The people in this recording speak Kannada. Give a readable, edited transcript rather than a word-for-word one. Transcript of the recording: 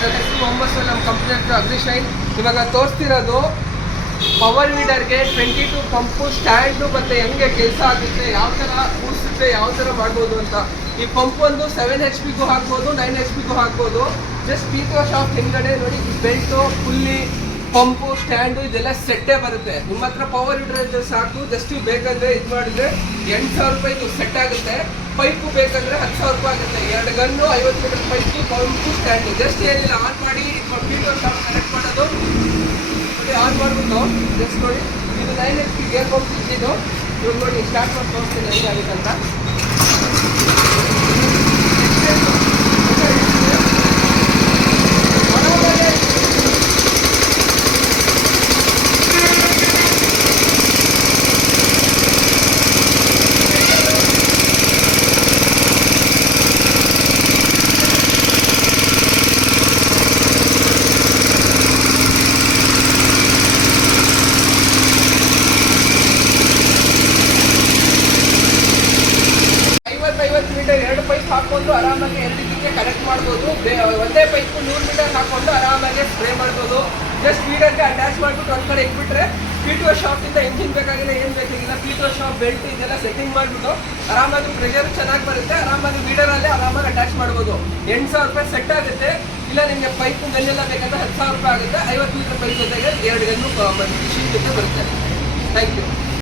ನನ್ನ ಹೆಸರು ಮೊಹಮ್ಮದ್ ಸರ್. ನಮ್ಮ ಕಂಪ್ನಿ ಹತ್ರ ಅಗ್ರಿಶೈನ್ ಇವಾಗ ತೋರಿಸ್ತಿರೋದು ಪವರ್ ವೀಡರ್ಗೆ 22 ಪಂಪು ಸ್ಟ್ಯಾಂಡು ಮತ್ತು ಹೆಂಗೆ ಕೆಲಸ ಆಗುತ್ತೆ, ಯಾವ ಥರ ಕೂರಿಸುತ್ತೆ, ಯಾವ ಥರ ಮಾಡ್ಬೋದು ಅಂತ. ಈ ಪಂಪ್ ಒಂದು 7 HP ಹಾಕ್ಬೋದು, 9 HP ಹಾಕ್ಬೋದು. ಜಸ್ಟ್ ಪೀಕೋ ಶಾಪ್ ಹಿಂದ್ಗಡೆ ನೋಡಿ, ಬೆಲ್ಟು, ಪುಲ್ಲಿ, ಪಂಪು, ಸ್ಟ್ಯಾಂಡು ಇದೆಲ್ಲ ಸೆಟ್ಟೇ ಬರುತ್ತೆ. ನಿಮ್ಮ ಹತ್ರ ಪವರ್ ವೀಡರ್ ಇದ್ರೆ ಸಾಕು. ಜಸ್ಟ್ ಬೇಕಂದರೆ ಇದು ಮಾಡಿದ್ರೆ 8,000 ರೂಪಾಯಿದು ಸೆಟ್ ಆಗುತ್ತೆ. ಪೈಪು ಬೇಕಂದರೆ 10,000 ರೂಪಾಯಿ ಆಗುತ್ತೆ. 2 gun, 50 metre pipe, pump, stand. Just ಏನಿಲ್ಲ, ಆನ್ ಮಾಡಿ ಪೀಕೋ ಶಾಪ್ ಕನೆಕ್ಟ್ ಮಾಡೋದು. ಆನ್ ಮಾಡಿಬಿಟ್ಟು ಜಸ್ಟ್ ನೋಡಿ, ಇದು 9 HP ಗೇರ್ ಪಂಪ್ ಇದ್ದಿದ್ದು. ಇವಾಗ ನೋಡಿ ಸ್ಟಾರ್ಟ್ ಮಾಡಿ ತೋರಿಸ್ತೀನಿ ಹೇಗಾಗುತ್ತೆ ಅಂತ. ಎರಡು ಪೈಪ್ ಹಾಕೊಂಡು ಆರಾಮಾಗಿ ಎಲ್ರಿಗೂ ಕನೆಕ್ಟ್ ಮಾಡ್ಬೋದು. ಒಂದೇ ಪೈಪ್ 100 ಮೀಟರ್ ಹಾಕೊಂಡು ಆರಾಮಾಗಿ ಸ್ಪ್ರೇ ಮಾಡ್ಬೋದು. ಜಸ್ಟ್ ವೀಡರ್ಗೆ ಅಟ್ಯಾಚ್ ಮಾಡಿಬಿಟ್ಟು ಒಂದು ಕಡೆ ಇಟ್ಬಿಟ್ರೆ ಪೀಟೋ ಶಾಪಿಂದ ಇಂಜಿನ್ ಬೇಕಾಗಿಲ್ಲ, ಏನು ಬೇಕಾಗಿಲ್ಲ. ಪೀಟೋ ಶಾಪ್ ಬೆಲ್ಟ್ ಇದೆಲ್ಲ ಸೆಟ್ಟಿಂಗ್ ಮಾಡಿಬಿಟ್ಟು ಆರಾಮಾಗಿ ಪ್ರೆಷರ್ ಚೆನ್ನಾಗಿ ಬರುತ್ತೆ. ಆರಾಮಾಗಿ ವೀಡರಲ್ಲೇ ಆರಾಮಾಗಿ ಅಟ್ಯಾಚ್ ಮಾಡ್ಬೋದು. 8,000 ರೂಪಾಯಿ ಸೆಟ್ ಆಗುತ್ತೆ. ಇಲ್ಲ ನಿಮಗೆ ಪೈಪ್ ಗನ್ನೆಲ್ಲ ಬೇಕಂದ್ರೆ 10,000 ರೂಪಾಯಿ ಆಗುತ್ತೆ. 50 ಮೀಟರ್ ಪೈಪ್ ಜೊತೆಗೆ 2 ಗನ್ನು ಮಿಷಿನ್ ಜೊತೆ ಬರುತ್ತೆ. Thank you.